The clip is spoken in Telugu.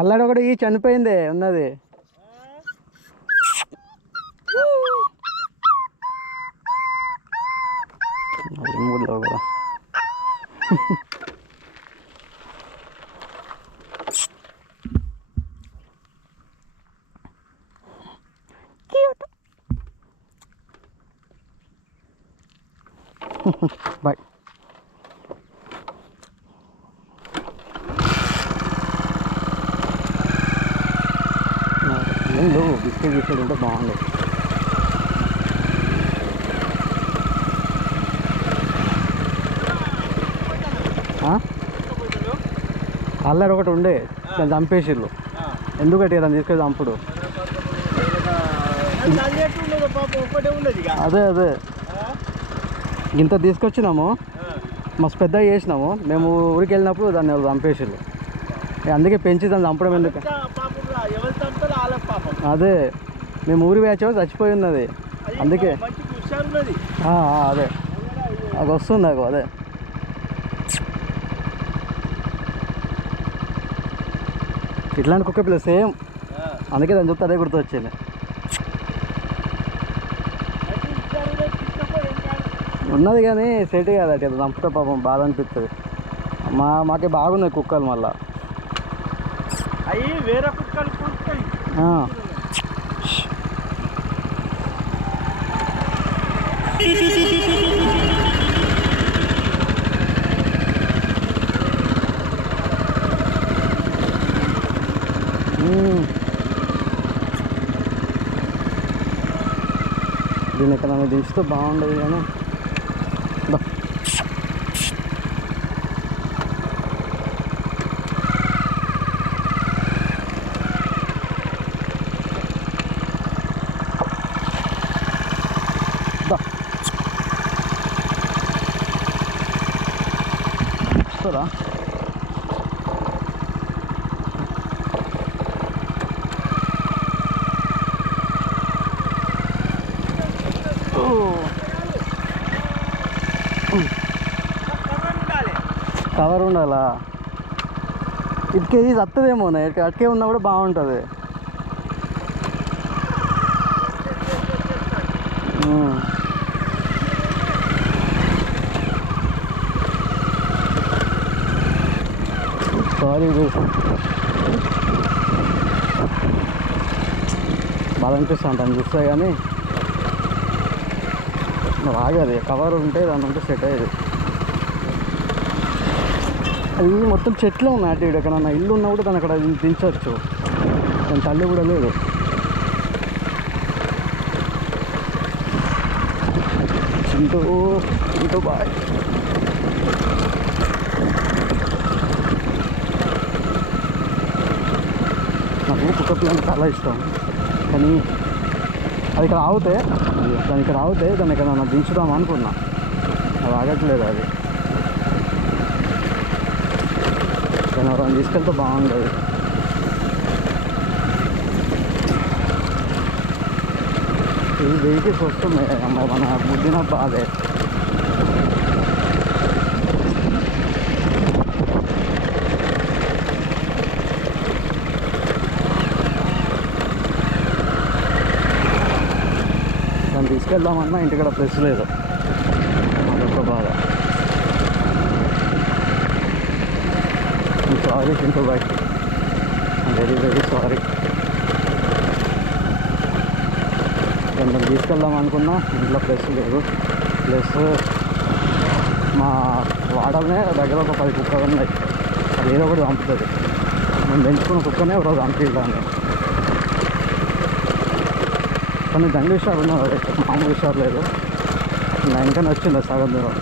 ఆల్రెడీ ఒకటి ఈ చనిపోయింది ఉన్నది. మూడులో కదా బాయ్. ఏందో బిస్కెట్ బిస్కెట్ ఉంటే బాగుంది. అల్లరి ఒకటి ఉండే చంపేసిర్రు. ఎందుకంటే దాన్ని తీసుకెళ్ళి చంపుడు. అదే అదే ఇంత తీసుకొచ్చినాము, మస్తు పెద్దగా చేసినాము. మేము ఊరికి వెళ్ళినప్పుడు దాన్ని చంపేసిర్రు. అందుకే పెంచి దాన్ని చంపడం ఎందుకు. అదే మేము ఊరి వేచాము, చచ్చిపోయి ఉన్నది. అందుకే అదే అది వస్తుంది నాకు. అదే ఇట్లాంటి కుక్క పిల్ల సేమ్, అందుకే దాన్ని చూస్తే అదే గుర్తు వచ్చింది. ఉన్నది కానీ సెట్ కాదట, చంపుతా పాపం బాధ అనిపిస్తుంది. మాకే బాగున్నాయి కుక్కలు. మళ్ళా అవి వేరే కుక్కలు పూస్తాయి. దీన్ని ఇక్కడ నన్ను దించితే బాగుండదు కానీ వస్తుందా. కవర్ ఉండాలా? ఇటుకే ఇది వస్తుందేమో, అటుకే ఉన్నా కూడా బాగుంటుంది. సారీ బాగా అనిపిస్తుంది దాన్ని చూస్తే, కానీ రాగది. కవర్ ఉంటే దాని ఉంటే సెట్ అయ్యేది. అది మొత్తం చెట్లు ఉన్నాయి అటు ఇటు. ఎక్కడన్నా ఇల్లు ఉన్నా కూడా దాన్ని అక్కడ దించవచ్చు. దాని తల్లి కూడా లేదు. చింటూ చింటూ బాయ్. నాకు కుక్క పిల్ల అంటే చాలా ఇష్టం, కానీ అది ఇక్కడ ఆగితే దాన్ని ఇక్కడ నన్ను దించుదాం అనుకున్నా. అది ఆగట్లేదు. అది కానీ ఎవరైనా తీసుకెళ్తే బాగుండదు. ఈ వెహికల్స్ వస్తున్నాయి అమ్మాయి, మన ముద్దిన బాధే. దాన్ని తీసుకెళ్దామన్నా ఇంటికాడ ప్రెస్ లేదు. అదొక బాధ. Sorry Chintu boy, very very sorry. కొంచెం తీసుకెళ్దాం అనుకున్నా, ఇంట్లో ప్లేస్ లేదు. ప్లస్ మా వాడలనే దగ్గర ఒక 10 కుక్కలు ఉన్నాయి. అది ఏదో ఒకటి చంపుతుంది. మేము పెంచుకున్న కుక్కనే ఒకరోజు చంపిద్దాన్ని. కానీ దండి విషయాలు ఉన్నది, మామూలు విషయాలు లేదు. ఇంకా నచ్చింది సగం దూరం.